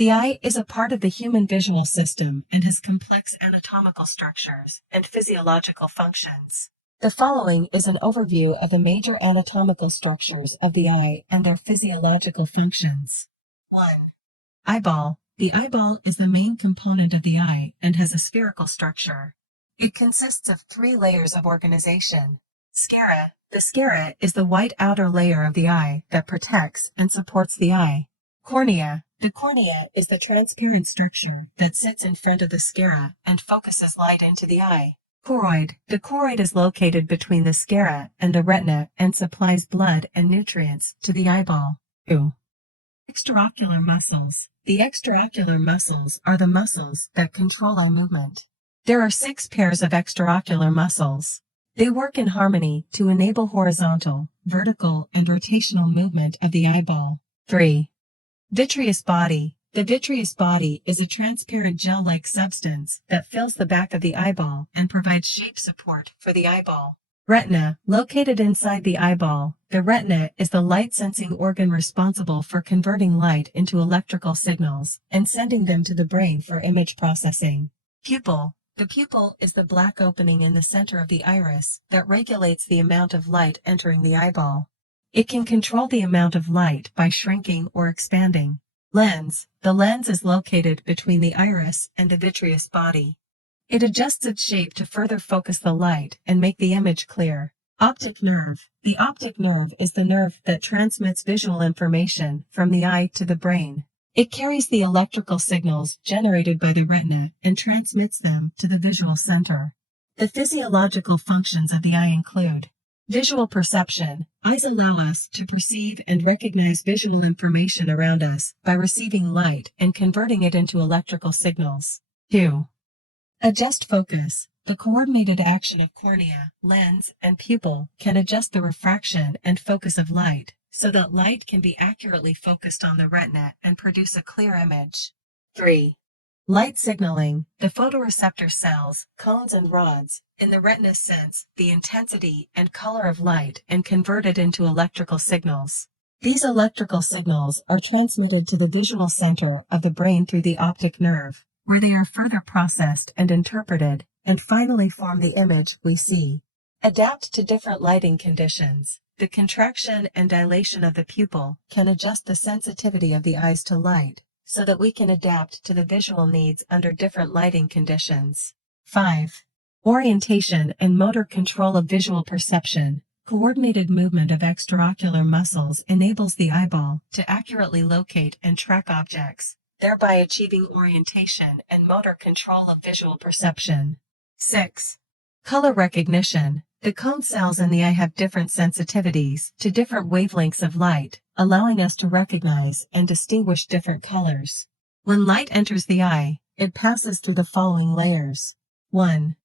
The eye is a part of the human visual system and has complex anatomical structures and physiological functions. The following is an overview of the major anatomical structures of the eye and their physiological functions. 1. Eyeball. The eyeball is the main component of the eye and has a spherical structure. It consists of 3 layers of organization. Sclera. The sclera is the white outer layer of the eye that protects and supports the eye. Cornea. The cornea is the transparent structure that sits in front of the sclera and focuses light into the eye. Choroid. The choroid is located between the sclera and the retina and supplies blood and nutrients to the eyeball. 2. Extraocular muscles. The extraocular muscles are the muscles that control eye movement. There are 6 pairs of extraocular muscles. They work in harmony to enable horizontal, vertical, and rotational movement of the eyeball. 3. Vitreous body. The vitreous body is a transparent gel-like substance that fills the back of the eyeball and provides shape support for the eyeball. Retina. Located inside the eyeball, the retina is the light-sensing organ responsible for converting light into electrical signals and sending them to the brain for image processing. Pupil. The pupil is the black opening in the center of the iris that regulates the amount of light entering the eyeball. It can control the amount of light by shrinking or expanding. Lens. The lens is located between the iris and the vitreous body. It adjusts its shape to further focus the light and make the image clear. Optic nerve. The optic nerve is the nerve that transmits visual information from the eye to the brain. It carries the electrical signals generated by the retina and transmits them to the visual center. The physiological functions of the eye include visual perception. Eyes allow us to perceive and recognize visual information around us by receiving light and converting it into electrical signals. 2. Adjust focus. The coordinated action of cornea, lens, and pupil can adjust the refraction and focus of light so that light can be accurately focused on the retina and produce a clear image. 3. Light signaling. The photoreceptor cells, cones and rods, in the retina sense the intensity and color of light and convert it into electrical signals. These electrical signals are transmitted to the visual center of the brain through the optic nerve, where they are further processed and interpreted, and finally form the image we see. Adapt to different lighting conditions. The contraction and dilation of the pupil can adjust the sensitivity of the eyes to light, so that we can adapt to the visual needs under different lighting conditions. 5. Orientation and motor control of visual perception. Coordinated movement of extraocular muscles enables the eyeball to accurately locate and track objects, thereby achieving orientation and motor control of visual perception. 6. Color recognition. The cone cells in the eye have different sensitivities to different wavelengths of light, allowing us to recognize and distinguish different colors. When light enters the eye, it passes through the following layers. 1.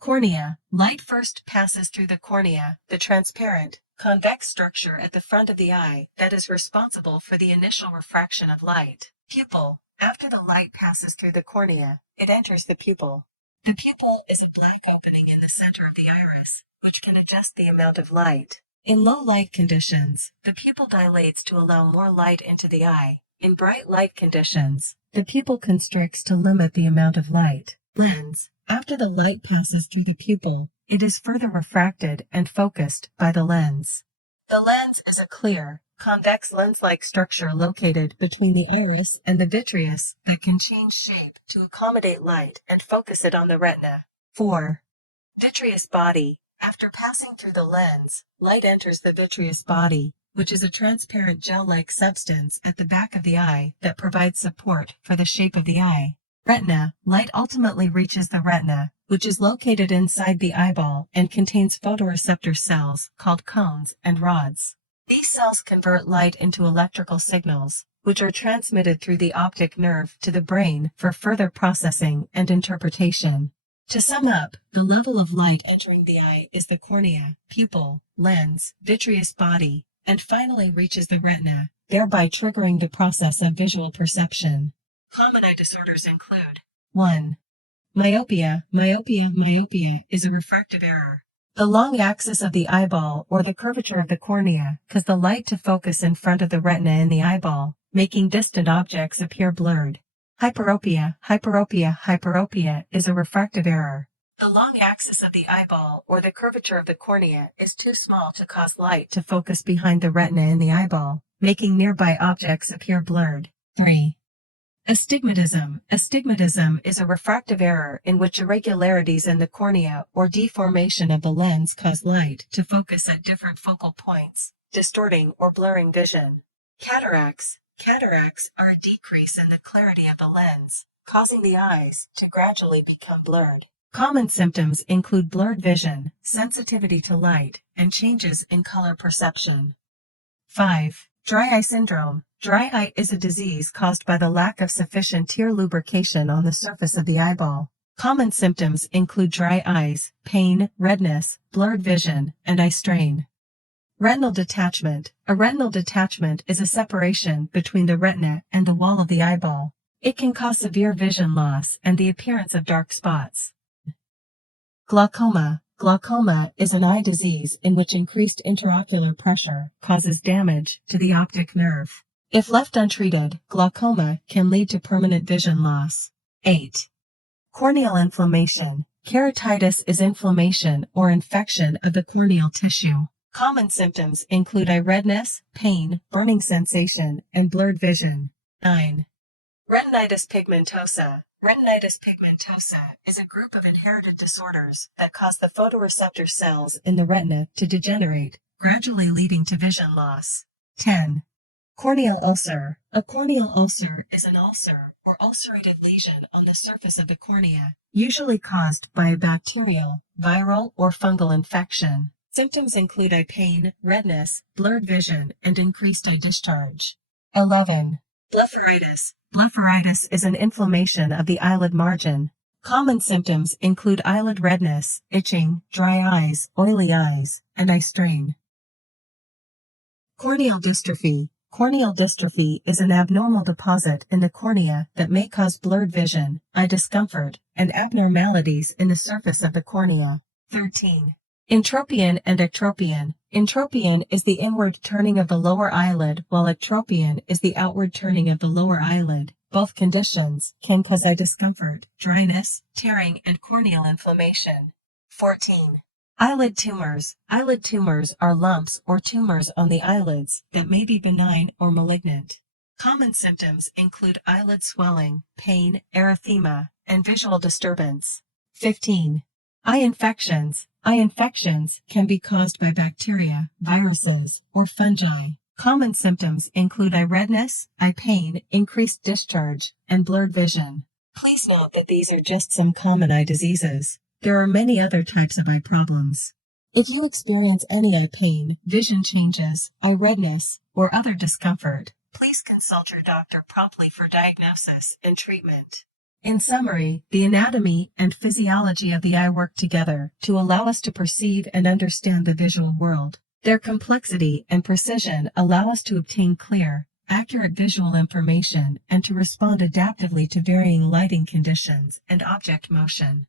Cornea. Light first passes through the cornea, the transparent, convex structure at the front of the eye that is responsible for the initial refraction of light. Pupil. After the light passes through the cornea, it enters the pupil. The pupil is a black opening in the center of the iris, which can adjust the amount of light. In low light conditions, the pupil dilates to allow more light into the eye. In bright light conditions, the pupil constricts to limit the amount of light. Lens. After the light passes through the pupil, it is further refracted and focused by the lens. The lens is a clear, convex lens-like structure located between the iris and the vitreous that can change shape to accommodate light and focus it on the retina. 4. Vitreous body. After passing through the lens, light enters the vitreous body, which is a transparent gel-like substance at the back of the eye that provides support for the shape of the eye. Retina. Light ultimately reaches the retina, which is located inside the eyeball and contains photoreceptor cells called cones and rods. These cells convert light into electrical signals, which are transmitted through the optic nerve to the brain for further processing and interpretation. To sum up, the level of light entering the eye is the cornea, pupil, lens, vitreous body, and finally reaches the retina, thereby triggering the process of visual perception. Common eye disorders include 1. Myopia. Myopia is a refractive error. The long axis of the eyeball or the curvature of the cornea cause the light to focus in front of the retina in the eyeball, making distant objects appear blurred. Hyperopia is a refractive error. The long axis of the eyeball or the curvature of the cornea is too small to cause light to focus behind the retina in the eyeball, making nearby objects appear blurred. 3. Astigmatism. Astigmatism is a refractive error in which irregularities in the cornea or deformation of the lens cause light to focus at different focal points, distorting or blurring vision. Cataracts. Cataracts are a decrease in the clarity of the lens, causing the eyes to gradually become blurred. Common symptoms include blurred vision, sensitivity to light, and changes in color perception. 5. Dry eye syndrome. Dry eye is a disease caused by the lack of sufficient tear lubrication on the surface of the eyeball. Common symptoms include dry eyes, pain, redness, blurred vision, and eye strain. Retinal detachment. A retinal detachment is a separation between the retina and the wall of the eyeball. It can cause severe vision loss and the appearance of dark spots. Glaucoma. Glaucoma is an eye disease in which increased intraocular pressure causes damage to the optic nerve. If left untreated, glaucoma can lead to permanent vision loss. 8. Corneal inflammation. Keratitis is inflammation or infection of the corneal tissue. Common symptoms include eye redness, pain, burning sensation, and blurred vision. 9. Retinitis pigmentosa. Retinitis pigmentosa is a group of inherited disorders that cause the photoreceptor cells in the retina to degenerate, gradually leading to vision loss. 10. Corneal ulcer. A corneal ulcer is an ulcer or ulcerated lesion on the surface of the cornea, usually caused by a bacterial, viral, or fungal infection. Symptoms include eye pain, redness, blurred vision, and increased eye discharge. 11. Blepharitis. Blepharitis is an inflammation of the eyelid margin. Common symptoms include eyelid redness, itching, dry eyes, oily eyes, and eye strain. Corneal dystrophy. Corneal dystrophy is an abnormal deposit in the cornea that may cause blurred vision, eye discomfort, and abnormalities in the surface of the cornea. 13. Entropion and ectropion. Entropion is the inward turning of the lower eyelid, while ectropion is the outward turning of the lower eyelid. Both conditions can cause eye discomfort, dryness, tearing, and corneal inflammation. 14. Eyelid tumors. Eyelid tumors are lumps or tumors on the eyelids that may be benign or malignant. Common symptoms include eyelid swelling, pain, erythema, and visual disturbance. 15. Eye infections. Eye infections can be caused by bacteria, viruses, or fungi. Common symptoms include eye redness, eye pain, increased discharge, and blurred vision. Please note that these are just some common eye diseases. There are many other types of eye problems. If you experience any eye pain, vision changes, eye redness, or other discomfort, please consult your doctor promptly for diagnosis and treatment. In summary, the anatomy and physiology of the eye work together to allow us to perceive and understand the visual world. Their complexity and precision allow us to obtain clear, accurate visual information and to respond adaptively to varying lighting conditions and object motion.